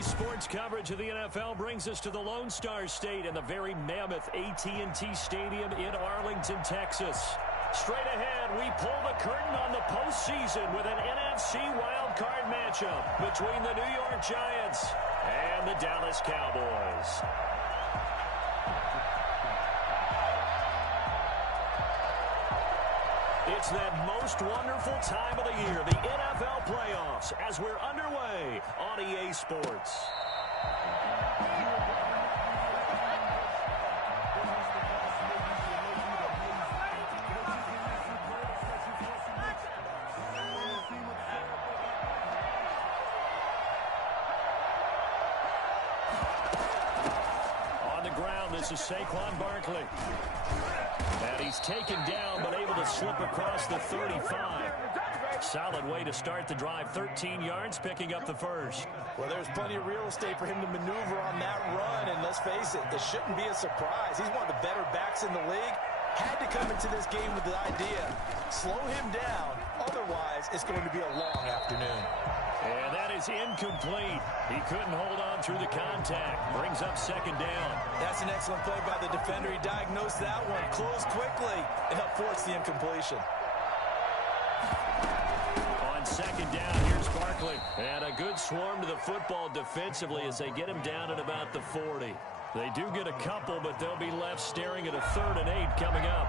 Today's sports coverage of the NFL brings us to the Lone Star State and the very mammoth AT&T Stadium in Arlington, Texas. Straight ahead, we pull the curtain on the postseason with an NFC wildcard matchup between the New York Giants and the Dallas Cowboys. It's that most wonderful time of the year, the NFL playoffs, as we're underway on EA Sports. On the ground, this is Saquon Barkley. And he's taken down, but able to slip across the 35. Solid way to start the drive. 13 yards, picking up the first. Well, there's plenty of real estate for him to maneuver on that run. And let's face it, it shouldn't be a surprise. He's one of the better backs in the league. Had to come into this game with the idea, slow him down. Otherwise, it's going to be a long afternoon. And that is incomplete. He couldn't hold on through the contact. Brings up second down. That's an excellent play by the defender. He diagnosed that one, closed quickly, and helped force the incompletion. On second down, here's Barkley. And a good swarm to the football defensively as they get him down at about the 40. They do get a couple, but they'll be left staring at a 3rd and 8 coming up.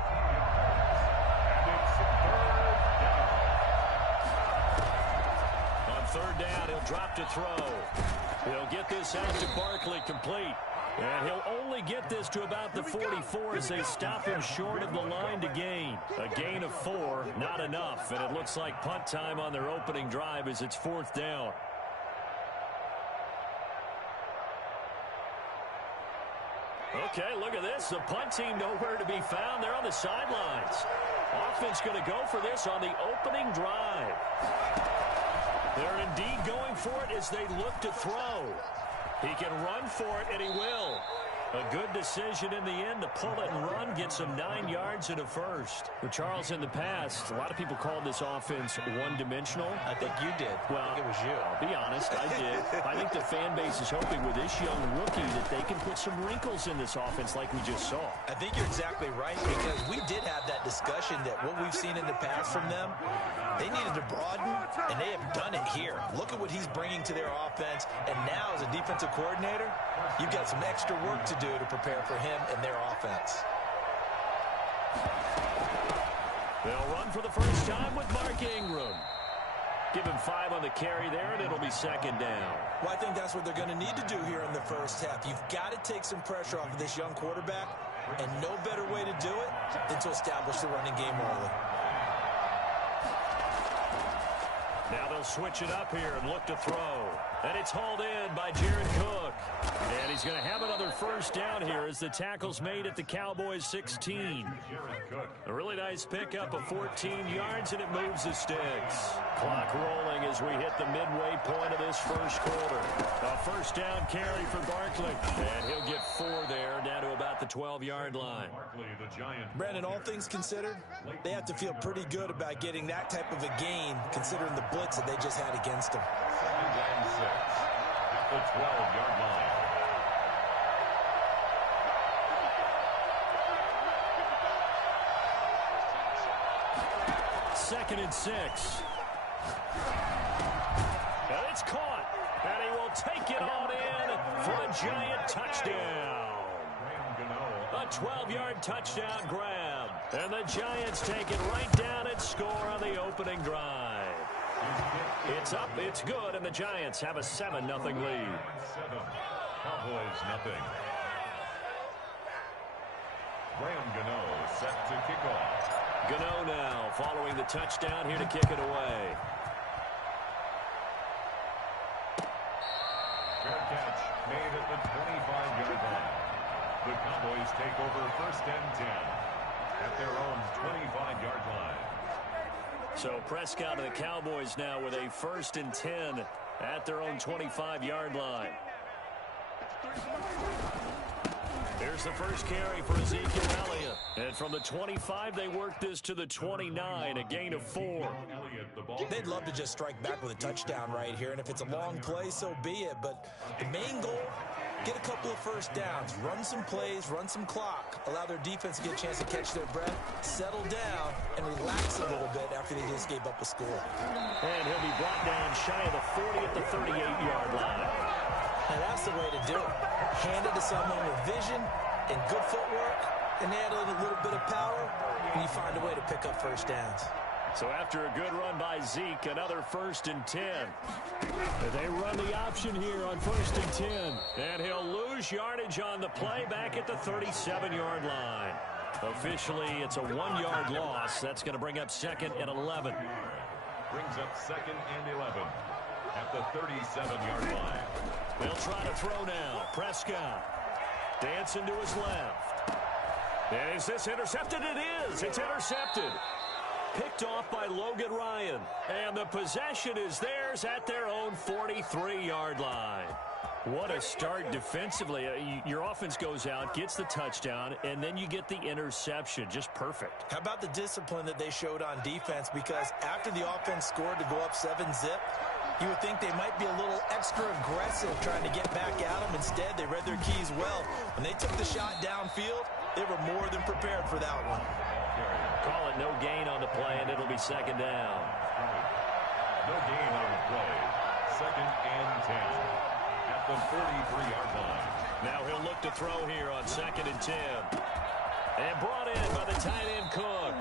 Third down, he'll drop to throw. He'll get this out to Barkley complete. And he'll only get this to about the 44 as they stop him short of the line to gain. A gain of 4, not enough. And it looks like punt time on their opening drive as it's 4th down. Okay, look at this. The punt team nowhere to be found. They're on the sidelines. Offense going to go for this on the opening drive. They're indeed going for it as they look to throw. He can run for it, and he will. A good decision in the end to pull it and run, get some 9 yards and a first. But Charles, in the past, a lot of people called this offense one-dimensional. I think you did. Well, I think it was you. I'll be honest, I did. I think the fan base is hoping with this young rookie that they can put some wrinkles in this offense like we just saw. I think you're exactly right, because we did have that discussion that what we've seen in the past from them, they needed to broaden, and they have done it here. Look at what he's bringing to their offense, and now as a defensive coordinator, you've got some extra work to do to prepare for him and their offense. They'll run for the first time with Mark Ingram. Give him 5 on the carry there, and it'll be second down. Well, I think that's what they're going to need to do here in the first half. You've got to take some pressure off of this young quarterback, and no better way to do it than to establish the running game early. Now they'll switch it up here and look to throw. And it's hauled in by Jared Cook. And he's going to have another first down here as the tackle's made at the Cowboys 16. A really nice pickup of 14 yards, and it moves the sticks. Clock rolling as we hit the midway point of this first quarter. A first down carry for Barkley. And he'll get 4 there, down to about the 12-yard line. Brandon, all things considered, they have to feel pretty good about getting that type of a gain, considering the blitz that they just had against them. 2nd and 6 at the 12-yard line. Second and 6. And it's caught. And he will take it on in for a giant touchdown. A 12-yard touchdown grab. And the Giants take it right down and score on the opening drive. It's up, it's good, and the Giants have a 7-0 lead. Cowboys nothing. Graham Gano set to kick off. Gano now following the touchdown here to kick it away. Fair catch made at the 25-yard line. The Cowboys take over 1st and 10 at their own 25-yard line. So Prescott and the Cowboys now with a 1st and 10 at their own 25-yard line. Here's the first carry for Ezekiel Elliott. And from the 25, they work this to the 29, a gain of 4. They'd love to just strike back with a touchdown right here, and if it's a long play, so be it. But the main goal, get a couple of first downs, run some plays, run some clock, allow their defense to get a chance to catch their breath, settle down, and relax a little bit after they just gave up a score. And he'll be brought down shy of the 40 at the 38-yard line. And that's the way to do it. Hand it to someone with vision and good footwork, and add a little bit of power, and you find a way to pick up first downs. So after a good run by Zeke, another 1st and 10. They run the option here on 1st and 10. And he'll lose yardage on the play back at the 37-yard line. Officially, it's a 1-yard loss. That's going to bring up 2nd and 11. Brings up 2nd and 11 at the 37-yard line. They'll try to throw now. Prescott dancing to his left. And is this intercepted? It is. It's intercepted. Picked off by Logan Ryan. And the possession is theirs at their own 43-yard line. What a start defensively. Your offense goes out, gets the touchdown, and then you get the interception. Just perfect. How about the discipline that they showed on defense? Because after the offense scored to go up 7-zip, you would think they might be a little extra aggressive trying to get back at them. Instead, they read their keys well. When they took the shot downfield, they were more than prepared for that one. Call it no gain on the play, and it'll be 2nd down. No gain on the play. 2nd and 10 at the 43-yard line. Now he'll look to throw here on 2nd and 10. And brought in by the tight end Cook.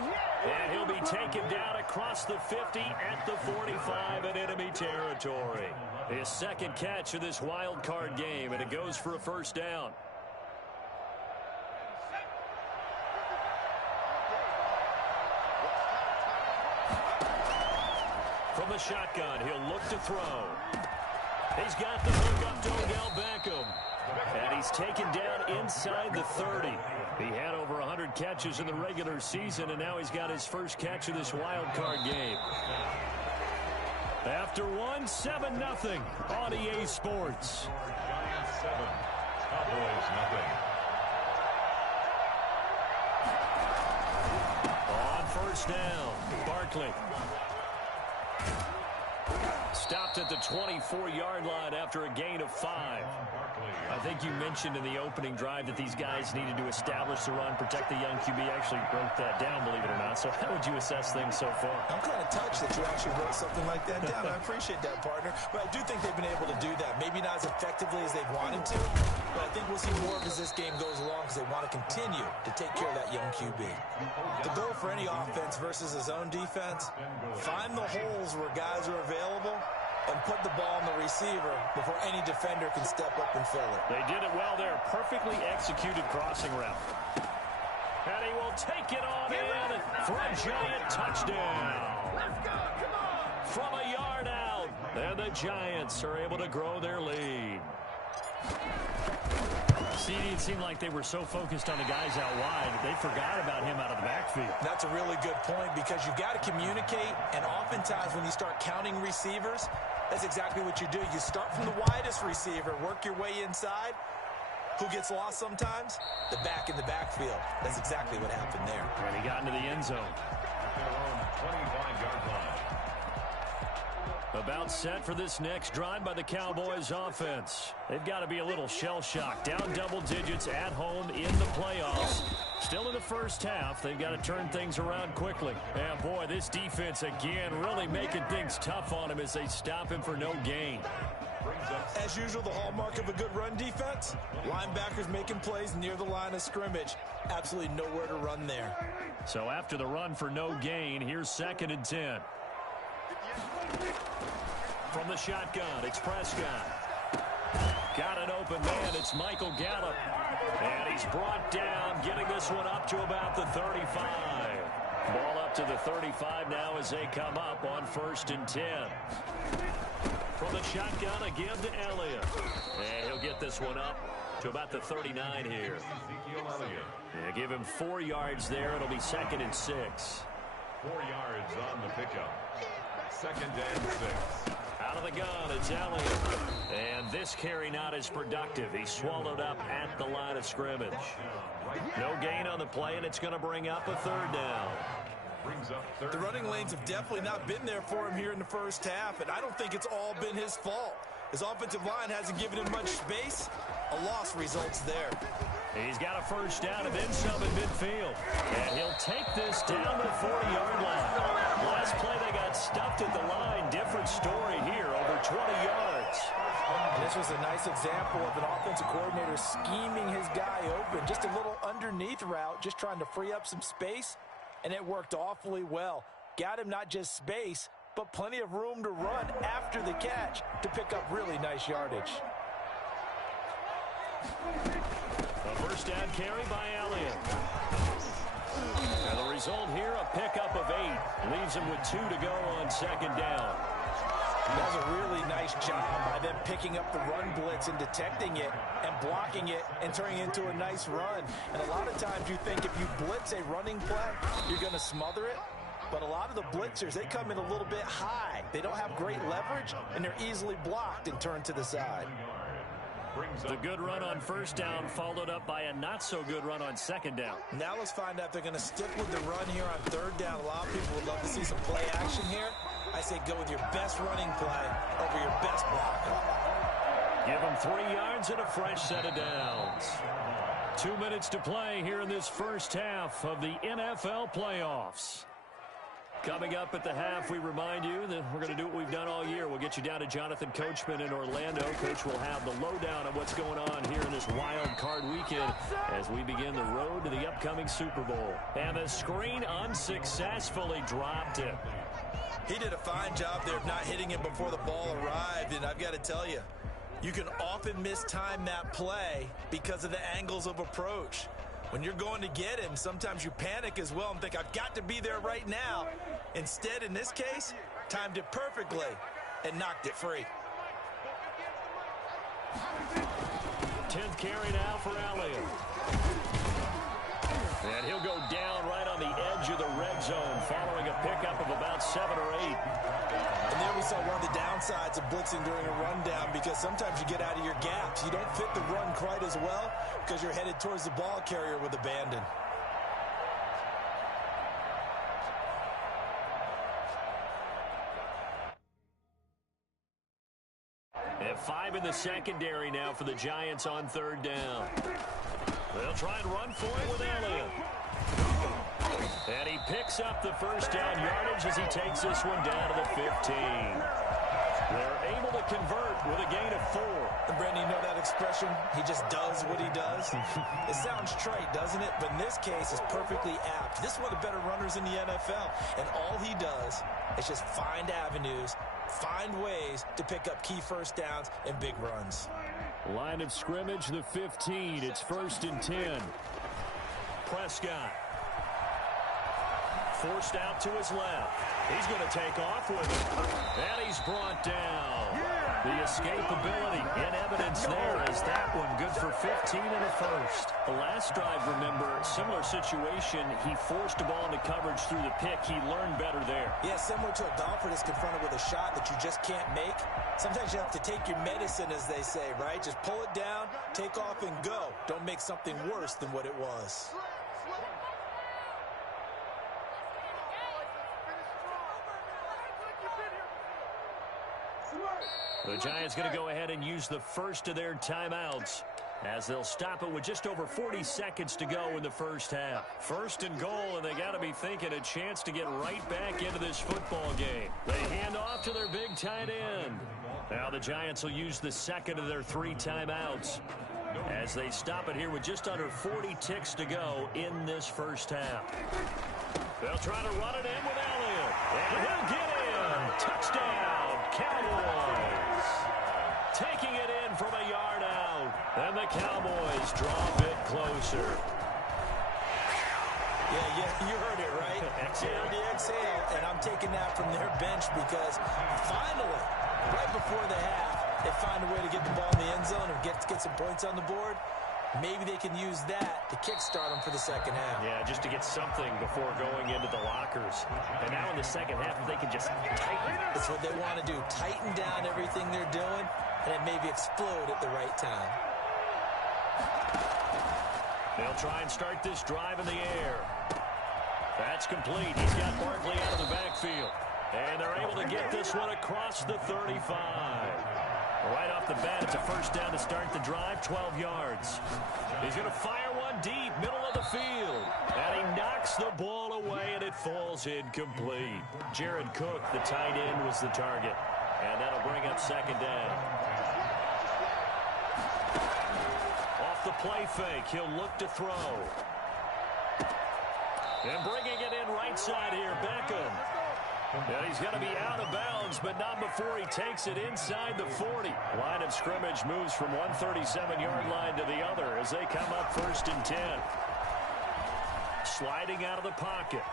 And he'll be taken down across the 50 at the 45 in enemy territory. His 2nd catch of this wild card game, and it goes for a 1st down. From the shotgun, he'll look to throw. He's got the hook up to Odell Beckham. And he's taken down inside the 30. He had over 100 catches in the regular season, and now he's got his first catch of this wild card game. After 7-0 on EA Sports. Giants 7, Cowboys 0. On 1st down, Barkley. Stopped at the 24-yard line after a gain of 5. I think you mentioned in the opening drive that these guys needed to establish the run, protect the young QB. Actually broke that down, believe it or not. So how would you assess things so far? I'm kind of touched that you actually wrote something like that down. I appreciate that, partner. But I do think they've been able to do that. Maybe not as effectively as they've wanted to, but I think we'll see more of as this game goes along because they want to continue to take care of that young QB. The goal for any offense versus a zone defense, find the holes where guys are available and put the ball on the receiver before any defender can step up and fill it. They did it well there. Perfectly executed crossing route. And he will take it on in for a giant touchdown. Let's go, come on. From a yard out. And the Giants are able to grow their lead. See, it seemed like they were so focused on the guys out wide, they forgot about him out of the backfield. That's a really good point because you've got to communicate, and oftentimes when you start counting receivers, that's exactly what you do. You start from the widest receiver, work your way inside. Who gets lost sometimes? The back in the backfield. That's exactly what happened there. And he got into the end zone. Their own 25-yard line. About set for this next drive by the Cowboys offense. They've got to be a little shell-shocked. Down double digits at home in the playoffs. Still in the first half. They've got to turn things around quickly. And boy, this defense again really making things tough on him as they stop him for no gain. As usual, the hallmark of a good run defense, linebackers making plays near the line of scrimmage. Absolutely nowhere to run there. So after the run for no gain, here's 2nd and 10. From the shotgun, it's Prescott. Got an open man, it's Michael Gallup. And he's brought down, getting this one up to about the 35. Ball up to the 35 now as they come up on 1st and 10. From the shotgun, again to Elliott. And he'll get this one up to about the 39 here. Yeah, give him 4 yards there. It'll be 2nd and 6. 4 yards on the pickup. 2nd and 6. Out of the gun, it's Elliott. And this carry not as productive. He swallowed up at the line of scrimmage. No gain on the play, and it's going to bring up a third down. The running lanes have definitely not been there for him here in the first half, and I don't think it's all been his fault. His offensive line hasn't given him much space. A loss results there. He's got a first down and then some in midfield. And he'll take this down to the 40-yard line. Last play they got stuffed at the line. Different story here, over 20 yards. And this was a nice example of an offensive coordinator scheming his guy open. Just a little underneath route, just trying to free up some space, and it worked awfully well. Got him not just space, but plenty of room to run after the catch to pick up really nice yardage. A first down carry by Elliott. And the result here, a pickup of 8. Leaves him with 2 to go on second down. He does a really nice job by them picking up the run blitz and detecting it and blocking it and turning it into a nice run. And a lot of times you think if you blitz a running play, you're going to smother it. But a lot of the blitzers, they come in a little bit high. They don't have great leverage, and they're easily blocked and turned to the side. The good run on first down followed up by a not-so-good run on second down. Now let's find out if they're going to stick with the run here on third down. A lot of people would love to see some play action here. I say go with your best running play over your best blocker. Give them 3 yards and a fresh set of downs. 2 minutes to play here in this first half of the NFL playoffs. Coming up at the half, we remind you that we're going to do what we've done all year. We'll get you down to Jonathan Coachman in Orlando. Coach will have the lowdown on what's going on here in this wild card weekend as we begin the road to the upcoming Super Bowl. And the screen unsuccessfully dropped it. He did a fine job there of not hitting it before the ball arrived, and I've got to tell you, you can often mistime that play because of the angles of approach. When you're going to get him, sometimes you panic as well and think, I've got to be there right now. Instead, in this case, timed it perfectly and knocked it free. 10th carry now for Elliott. And he'll go down right on the edge of the red zone following a pickup of about 7 or 8. And there we saw one of the downsides of blitzing during a rundown, because sometimes you get out of your gaps. You don't fit the run quite as well because you're headed towards the ball carrier with abandon. And 5 in the secondary now for the Giants on third down. They'll try and run for it with Elliott. And he picks up the first down yardage as he takes this one down to the 15. They're able to convert with a gain of 4. And Brandon, you know that expression? He just does what he does. It sounds trite, doesn't it? But in this case, it's perfectly apt. This is one of the better runners in the NFL. And all he does is just find avenues, find ways to pick up key first downs and big runs. Line of scrimmage, the 15. It's 1st and 10. Prescott. Forced out to his left. He's going to take off with it. And he's brought down. The escapability in evidence there as that one good for 15 and a first. The last drive, remember, similar situation. He forced a ball into coverage through the pick. He learned better there. Yeah, similar to a golfer that's confronted with a shot that you just can't make. Sometimes you have to take your medicine, as they say, right? Just pull it down, take off, and go. Don't make something worse than what it was. The Giants going to go ahead and use the first of their timeouts as they'll stop it with just over 40 seconds to go in the first half. 1st and goal, and they got to be thinking a chance to get right back into this football game. They hand off to their big tight end. Now the Giants will use the second of their 3 timeouts as they stop it here with just under 40 ticks to go in this first half. They'll try to run it in with Elliott, and he'll get in. Touchdown, Cowboys. Taking it in from a yard out. And the Cowboys draw a bit closer. Yeah, you heard it, right? Exhale. You heard the exhale, and I'm taking that from their bench because finally, right before the half, they find a way to get the ball in the end zone and get some points on the board. Maybe they can use that to kickstart them for the second half. Yeah, just to get something before going into the lockers. And now in the second half, if they can just tighten. That's what they want to do. Tighten down everything they're doing and then maybe explode at the right time. They'll try and start this drive in the air. That's complete. He's got Barkley out of the backfield. And they're able to get this one across the 35. Right off the bat, it's a first down to start the drive, 12 yards. He's going to fire one deep, middle of the field. And he knocks the ball away, and it falls incomplete. Jared Cook, the tight end, was the target. And that'll bring up second down. Off the play fake, he'll look to throw. And bringing it in right side here, Beckham. And he's going to be out of bounds, but not before he takes it inside the 40. Line of scrimmage moves from one 37-yard line to the other as they come up 1st and 10. Sliding out of the pocket.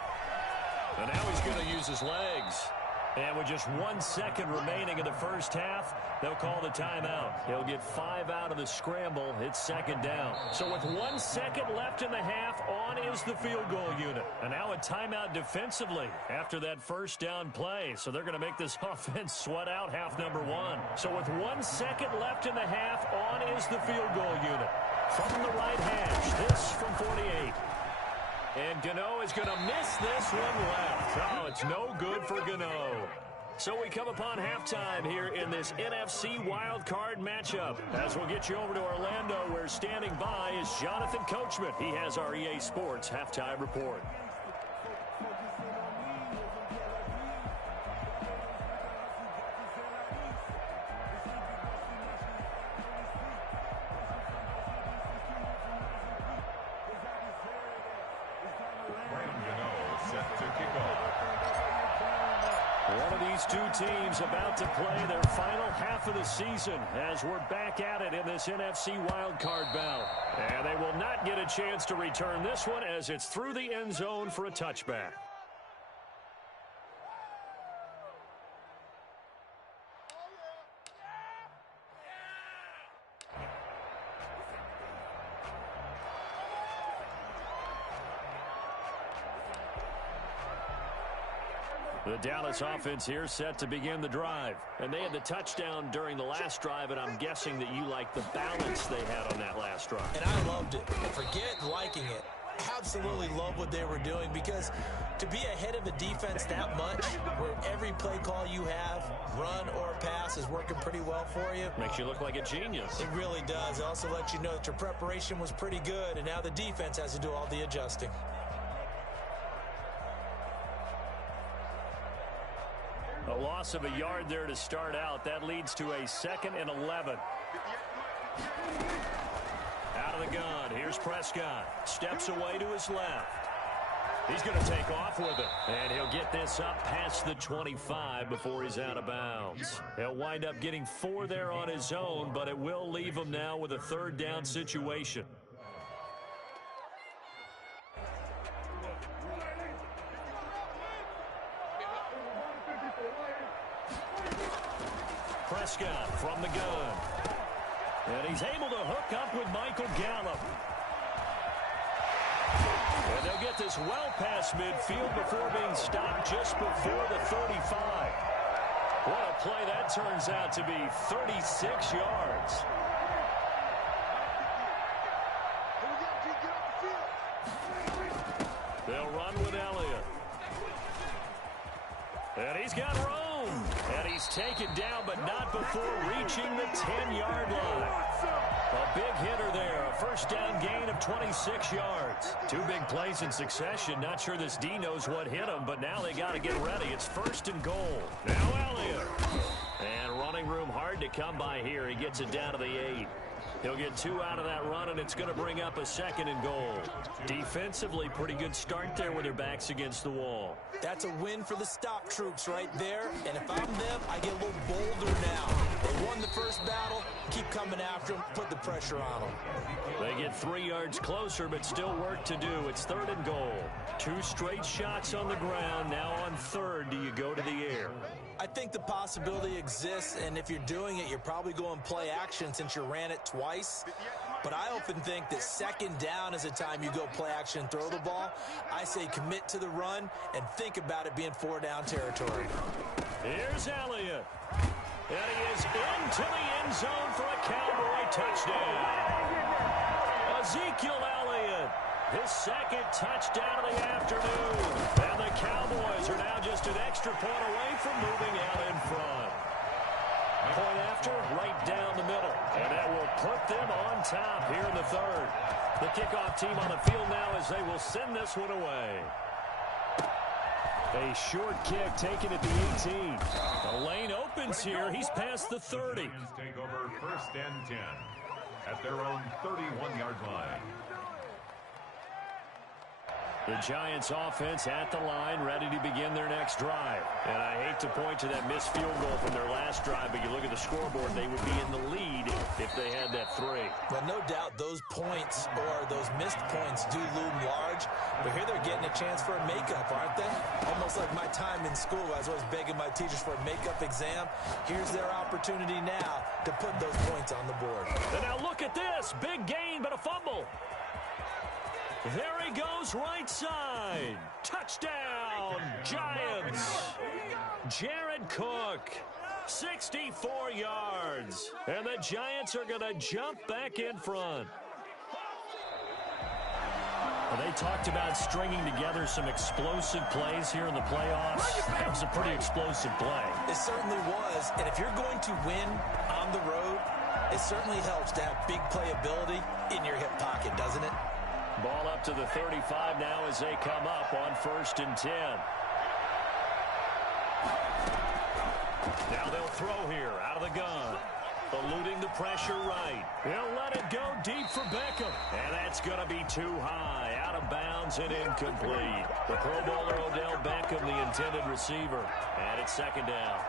And now he's going to use his legs. And with just 1 second remaining in the first half, they'll call the timeout. He'll get 5 out of the scramble. It's second down. So with 1 second left in the half, on is the field goal unit. And now a timeout defensively after that first down play. So they're going to make this offense sweat out half number 1. So with 1 second left in the half, on is the field goal unit. From the right hash, this from 48. And Gano is going to miss this one left. Oh, it's no good for Gano. So we come upon halftime here in this NFC wildcard matchup. As we'll get you over to Orlando, where standing by is Jonathan Coachman. He has our EA Sports halftime report. One of these two teams about to play their final half of the season as we're back at it in this NFC wildcard bout. And they will not get a chance to return this one as it's through the end zone for a touchback. The Dallas offense here set to begin the drive. And they had the touchdown during the last drive, and I'm guessing that you like the balance they had on that last drive. And I loved it. Forget liking it. Absolutely love what they were doing, because to be ahead of a defense that much, where every play call you have, run or pass, is working pretty well for you. Makes you look like a genius. It really does. It also lets you know that your preparation was pretty good, and now the defense has to do all the adjusting. A loss of a yard there to start out. That leads to a 2nd and 11. Out of the gun. Here's Prescott. Steps away to his left. He's going to take off with it. And he'll get this up past the 25 before he's out of bounds. He'll wind up getting 4 there on his own, but it will leave him now with a 3rd down situation. Prescott from the gun. And he's able to hook up with Michael Gallup. And they'll get this well past midfield before being stopped just before the 35. What a play that turns out to be, 36 yards. They'll run with Elliott. And he's got room. And he's taken down, but not before reaching the 10-yard line. A big hitter there. A first down gain of 26 yards. 2 big plays in succession. Not sure this D knows what hit him, but now they got to get ready. It's 1st and goal. Now Elliott. And running room hard to come by here. He gets it down to the 8. He'll get 2 out of that run, and it's going to bring up a 2nd and goal. Defensively, pretty good start there with their backs against the wall. That's a win for the stop troops right there. And if I'm them, I get a little bolder now. They won the first battle. Keep coming after them. Put the pressure on them. They get 3 yards closer, but still work to do. It's 3rd and goal. 2 straight shots on the ground. Now on 3rd, do you go to the air? I think the possibility exists, and if you're doing it, you're probably going play action since you ran it twice. But I often think that second down is the time you go play action and throw the ball. I say commit to the run and think about it being 4-down territory. Here's Elliott. And he is into the end zone for a Cowboy touchdown. Ezekiel Elliott, his second touchdown of the afternoon. And the Cowboys are now just an extra point away from moving out in front. Point after, right down the middle. And that will put them on top here in the third. The kickoff team on the field now as they will send this one away. A short kick taken at the 18. The lane opens here. He's past the 30. Take over 1st and 10 at their own 31-yard line. The Giants offense at the line, ready to begin their next drive. And I hate to point to that missed field goal from their last drive, but you look at the scoreboard, they would be in the lead if they had that 3. Well, no doubt those points or those missed points do loom large, but here they're getting a chance for a makeup, aren't they? Almost like my time in school. I was always begging my teachers for a makeup exam. Here's their opportunity now to put those points on the board. And now look at this. Big gain, but a fumble. There he goes, right side. Touchdown, Giants. Jared Cook, 64 yards. And the Giants are going to jump back in front. Well, they talked about stringing together some explosive plays here in the playoffs. That was a pretty explosive play. It certainly was. And if you're going to win on the road, it certainly helps to have big playability in your hip pocket, doesn't it? Ball up to the 35 now as they come up on 1st and 10. Now they'll throw here out of the gun. Eluding the pressure right. He'll let it go deep for Beckham. And that's going to be too high. Out of bounds and incomplete. The Pro Bowler Odell Beckham, the intended receiver. And it's 2nd down.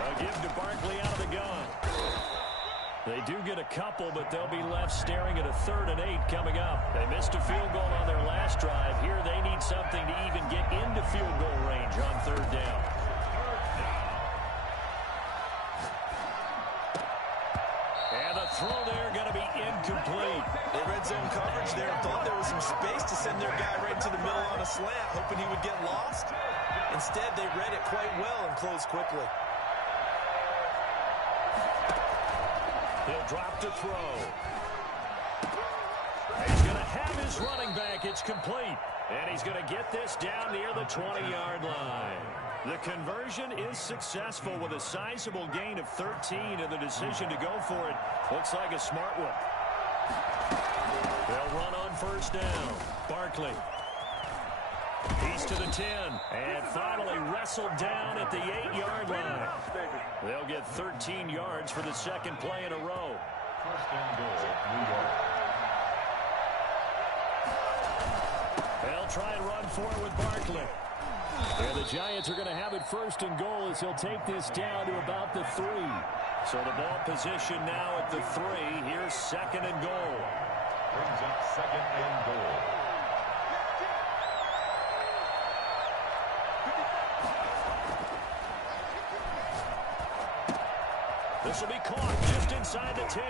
A give to Barkley out of the gun. They do get a couple, but they'll be left staring at a 3rd and 8 coming up. They missed a field goal on their last drive. Here they need something to even get into field goal range on 3rd down. And the throw there going to be incomplete. They read zone coverage there and thought there was some space to send their guy right into the middle on a slant, hoping he would get lost. Instead, they read it quite well and closed quickly. He'll drop to throw. He's going to have his running back. It's complete. And he's going to get this down near the 20-yard line. The conversion is successful with a sizable gain of 13, and the decision to go for it looks like a smart one. They'll run on 1st down. Barkley. He's to the 10, and finally wrestled down at the 8-yard line. They'll get 13 yards for the 2nd play in a row. 1st and goal, New York. They'll try and run for it with Barkley. And the Giants are going to have it 1st and goal as he'll take this down to about the 3. So the ball position now at the 3. Here's 2nd and goal. Brings up 2nd and goal. This will be caught just inside the 10.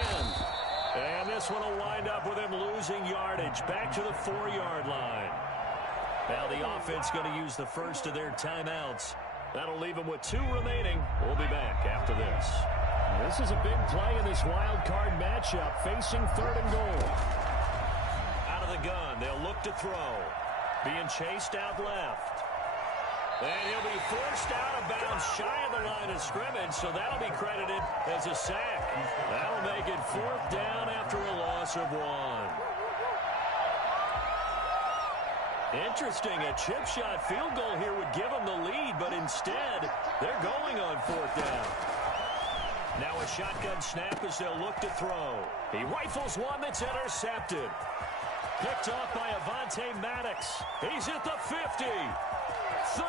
And this one will wind up with him losing yardage back to the 4-yard line. Now the offense going to use the first of their timeouts. That'll leave them with 2 remaining. We'll be back after this. This is a big play in this wild card matchup, facing 3rd and goal. Out of the gun, they'll look to throw. Being chased out left. And he'll be forced out of bounds shy of the line of scrimmage, so that'll be credited as a sack. That'll make it 4th down after a loss of 1. Interesting, a chip shot field goal here would give them the lead, but instead, they're going on 4th down. Now a shotgun snap as they'll look to throw. He rifles one that's intercepted. Picked off by Avonte Maddox. He's at the 50. 30,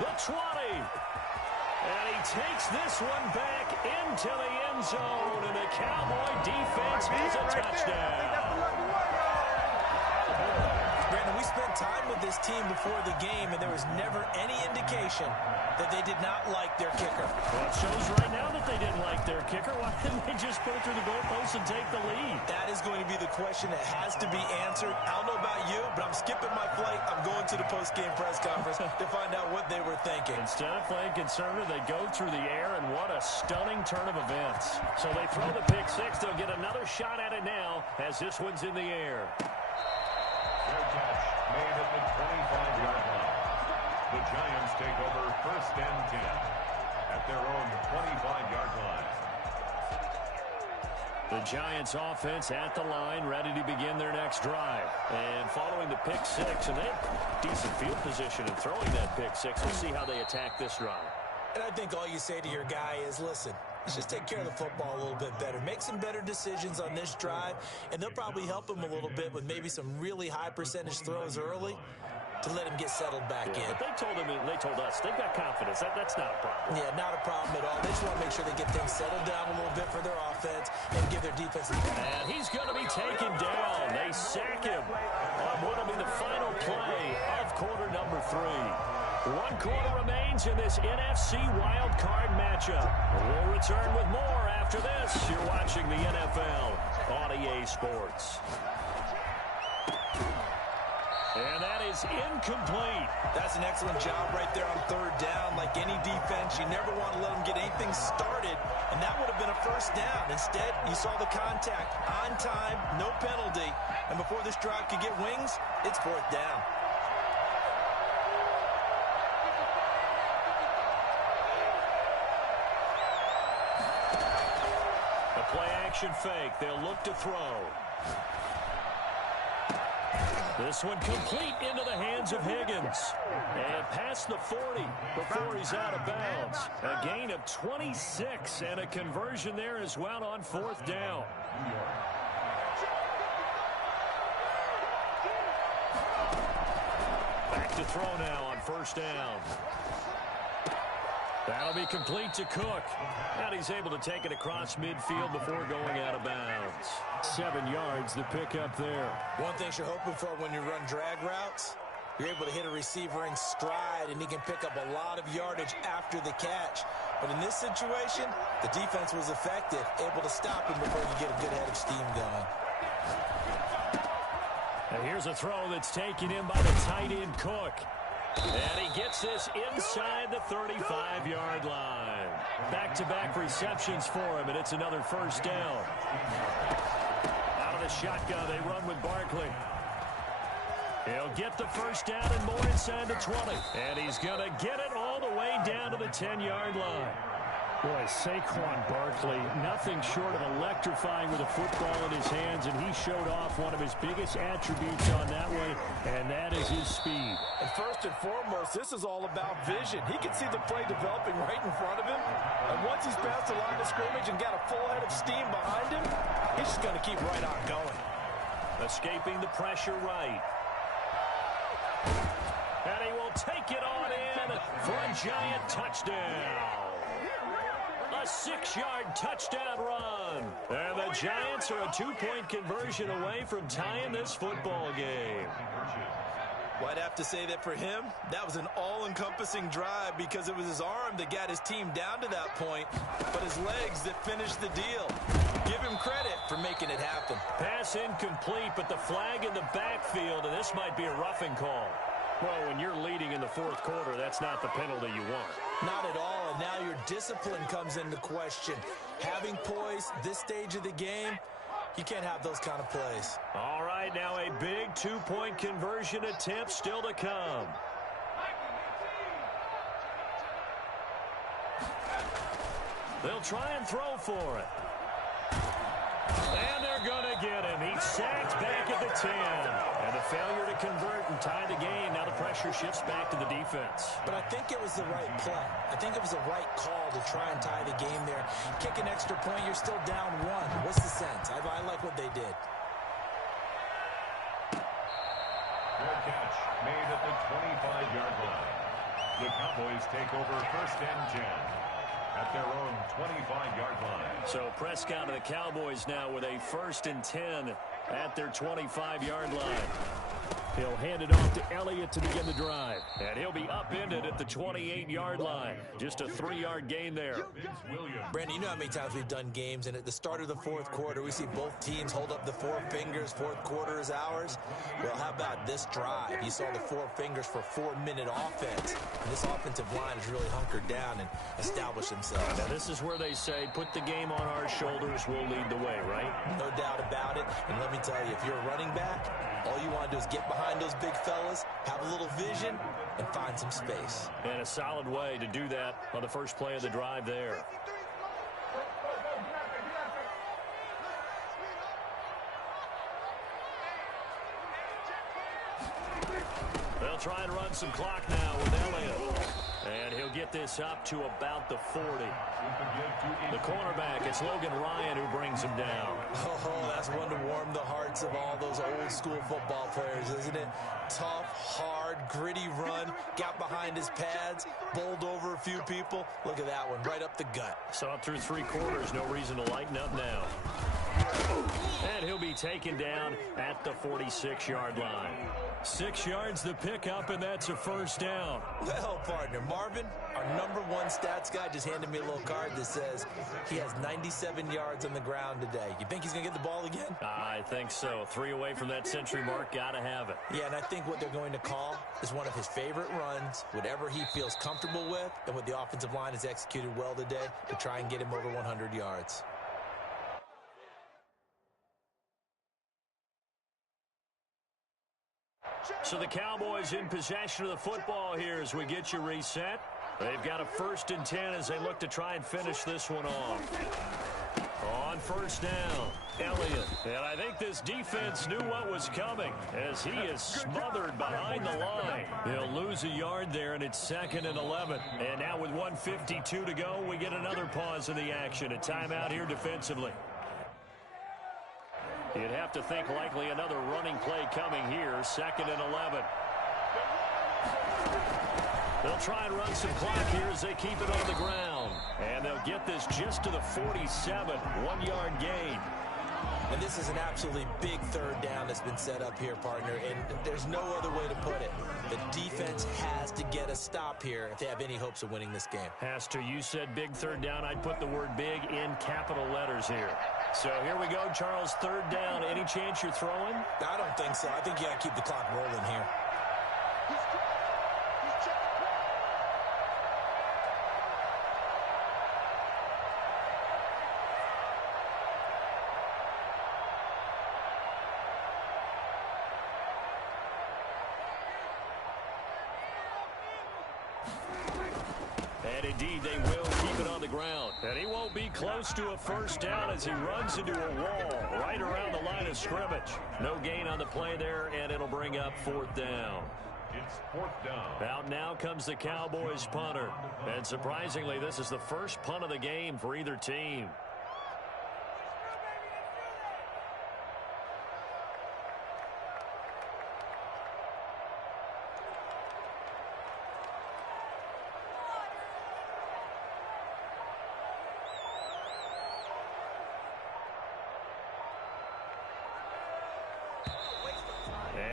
the 20, and he takes this one back into the end zone, and the Cowboy defense has a touchdown. Brandon, we spent time with this team before the game, and there was never any indication that they did not like their kicker. Well, it shows right now that they didn't like their kicker. Why didn't they just go through the goalpost and take the lead? That is going to be the question that has to be answered. I don't know about you, but I'm skipping my flight. I'm going to the post-game press conference to find out what they were thinking. Instead of playing conservative, they go through the air, and what a stunning turn of events. So they throw the pick six. They'll get another shot at it now as this one's in the air. Fair catch made at the 25-yard line. The Giants take over first and 10 at their own 25-yard line. The Giants offense at the line, ready to begin their next drive. And following the pick six, and they have decent field position in throwing that pick six. We'll see how they attack this drive. And I think all you say to your guy is, listen, let's just take care of the football a little bit better. Make some better decisions on this drive, and they'll probably help him a little bit with maybe some really high percentage throws early to let him get settled back in. But they told us they've got confidence. That's not a problem. Yeah, not a problem at all. They just want to make sure they get things settled down a little bit for their offense and give their defense. And he's going to be taken down. They sack him on what will be the final play of quarter number 3. 1 quarter remains in this NFC wildcard matchup. We'll return with more after this. You're watching the NFL on EA Sports. And that is incomplete. That's an excellent job right there on third down. Like any defense, you never want to let them get anything started, and that would have been a first down. Instead, you saw the contact on time, no penalty, and before this drive could get wings, it's fourth down. A play-action fake. They'll look to throw. This one complete into the hands of Higgins. And past the 40 before he's out of bounds. A gain of 26 and a conversion there as well on fourth down. Back to throw now on first down. That'll be complete to Cook. And he's able to take it across midfield before going out of bounds. 7 yards, the pickup there. One thing you're hoping for when you run drag routes, you're able to hit a receiver in stride, and he can pick up a lot of yardage after the catch. But in this situation, the defense was effective, able to stop him before you get a good head of steam going. And here's a throw that's taken in by the tight end Cook. And he gets this inside the 35-yard line. Back-to-back receptions for him, and it's another first down. Out of the shotgun, they run with Barkley. He'll get the first down and more inside the 20. And he's going to get it all the way down to the 10-yard line. Boy, Saquon Barkley, nothing short of electrifying with a football in his hands, and he showed off one of his biggest attributes on that way, and that is his speed. And first and foremost, this is all about vision. He can see the play developing right in front of him, and once he's past the line of scrimmage and got a full head of steam behind him, he's just going to keep right on going. Escaping the pressure right. And he will take it on in for a giant touchdown. A 6-yard touchdown run. And the Giants are a 2-point conversion away from tying this football game. Well, I'd have to say that for him, that was an all-encompassing drive because it was his arm that got his team down to that point, but his legs that finished the deal. Give him credit for making it happen. Pass incomplete, but the flag in the backfield, and this might be a roughing call. Well, when you're leading in the fourth quarter, that's not the penalty you want. Not at all, and now your discipline comes into question. Having poise this stage of the game, you can't have those kind of plays. All right, now a big 2-point conversion attempt still to come. They'll try and throw for it. And they're going to get him. He's sacked back at the 10. And a failure to convert and tie the game. Now the pressure shifts back to the defense. But I think it was the right play. I think it was the right call to try and tie the game there. Kick an extra point, you're still down 1. What's the sense? I like what they did. Fair catch made at the 25-yard line. The Cowboys take over first and 10 at their own 25-yard line. So Prescott and the Cowboys now with a 1st and 10 at their 25-yard line. He'll hand it off to Elliott to begin the drive. And he'll be upended at the 28-yard line. Just a 3-yard gain there. Brandon, you know how many times we've done games, and at the start of the fourth quarter, we see both teams hold up the four fingers, fourth quarter is ours. Well, how about this drive? You saw the four fingers for 4-minute offense. And this offensive line has really hunkered down and established themselves. Now, this is where they say, put the game on our shoulders, we'll lead the way, right? No doubt about it. And let me tell you, if you're a running back, all you want to do is get behind those big fellas, have a little vision, and find some space. And a solid way to do that on the first play of the drive there. They'll try and run some clock now with Elliott. And he'll get this up to about the 40. The cornerback, it's Logan Ryan who brings him down. Oh, that's one to warm the hearts of all those old school football players, isn't it? Tough, hard, gritty run, got behind his pads, bowled over a few people. Look at that one, right up the gut. So up through 3 quarters, no reason to lighten up now. And he'll be taken down at the 46-yard line. 6 yards the pickup, and that's a first down. Well, partner, Marvin, our #1 stats guy, just handed me a little card that says he has 97 yards on the ground today. You think he's going to get the ball again? I think so. 3 away from that century mark, got to have it. Yeah, and I think what they're going to call is one of his favorite runs, whatever he feels comfortable with, and what the offensive line has executed well today to try and get him over 100 yards. So the Cowboys in possession of the football here as we get you reset. They've got a 1st and 10 as they look to try and finish this one off. On first down, Elliott. And I think this defense knew what was coming as he is smothered behind the line. He'll lose a yard there, and it's 2nd and 11. And now with 1:52 to go, we get another pause in the action. A timeout here defensively. You'd have to think likely another running play coming here. 2nd and 11. They'll try and run some clock here as they keep it on the ground. And they'll get this just to the 47. 1-yard gain. And this is an absolutely big 3rd down that's been set up here, partner. And there's no other way to put it. The defense has to get a stop here if they have any hopes of winning this game. Has to. You said big 3rd down. I'd put the word big in capital letters here. So here we go, Charles. 3rd down. Any chance you're throwing? I don't think so. I think you got to keep the clock rolling here. And indeed, they will keep it on the ground. And he won't be close to a 1st down as he runs into a wall right around the line of scrimmage. No gain on the play there, and it'll bring up 4th down. It's 4th down. Out now comes the Cowboys punter. And surprisingly, this is the first punt of the game for either team.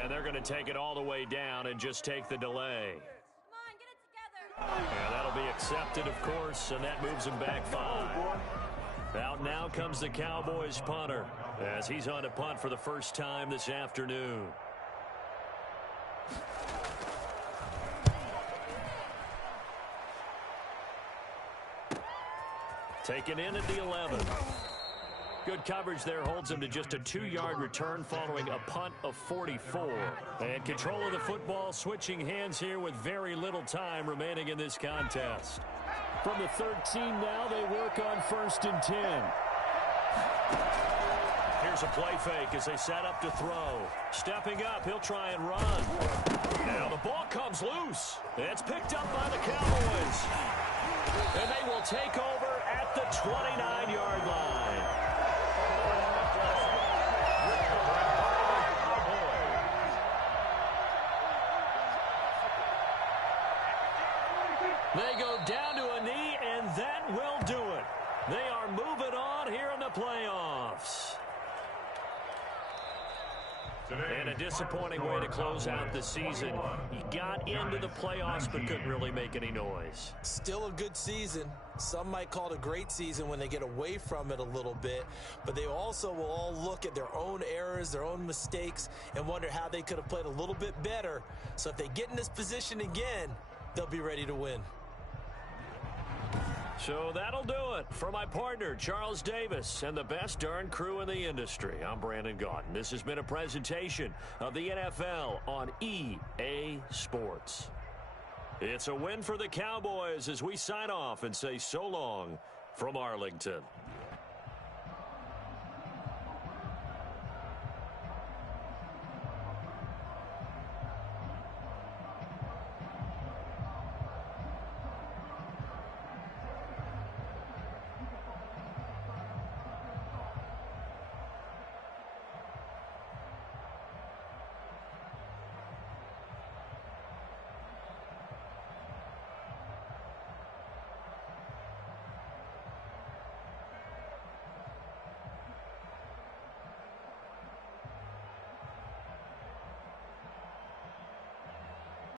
And they're going to take it all the way down and just take the delay. Come on, get it together. And that'll be accepted, of course, and that moves him back 5. Out now comes the Cowboys punter as he's on to punt for the first time this afternoon. Taken in at the 11. Good coverage there holds him to just a 2-yard return following a punt of 44. And control of the football switching hands here with very little time remaining in this contest. From the 13 now, they work on 1st and 10. Here's a play fake as they set up to throw. Stepping up, he'll try and run. Now the ball comes loose. It's picked up by the Cowboys. And they will take over at the 29-yard line. They go down to a knee, and that will do it. They are moving on here in the playoffs. And a disappointing way to close out the season. He got into the playoffs but couldn't really make any noise. Still a good season. Some might call it a great season when they get away from it a little bit, but they also will all look at their own errors, their own mistakes, and wonder how they could have played a little bit better. So if they get in this position again, they'll be ready to win. So that'll do it for my partner, Charles Davis, and the best darn crew in the industry. I'm Brandon Gaudin. This has been a presentation of the NFL on EA Sports. It's a win for the Cowboys as we sign off and say so long from Arlington.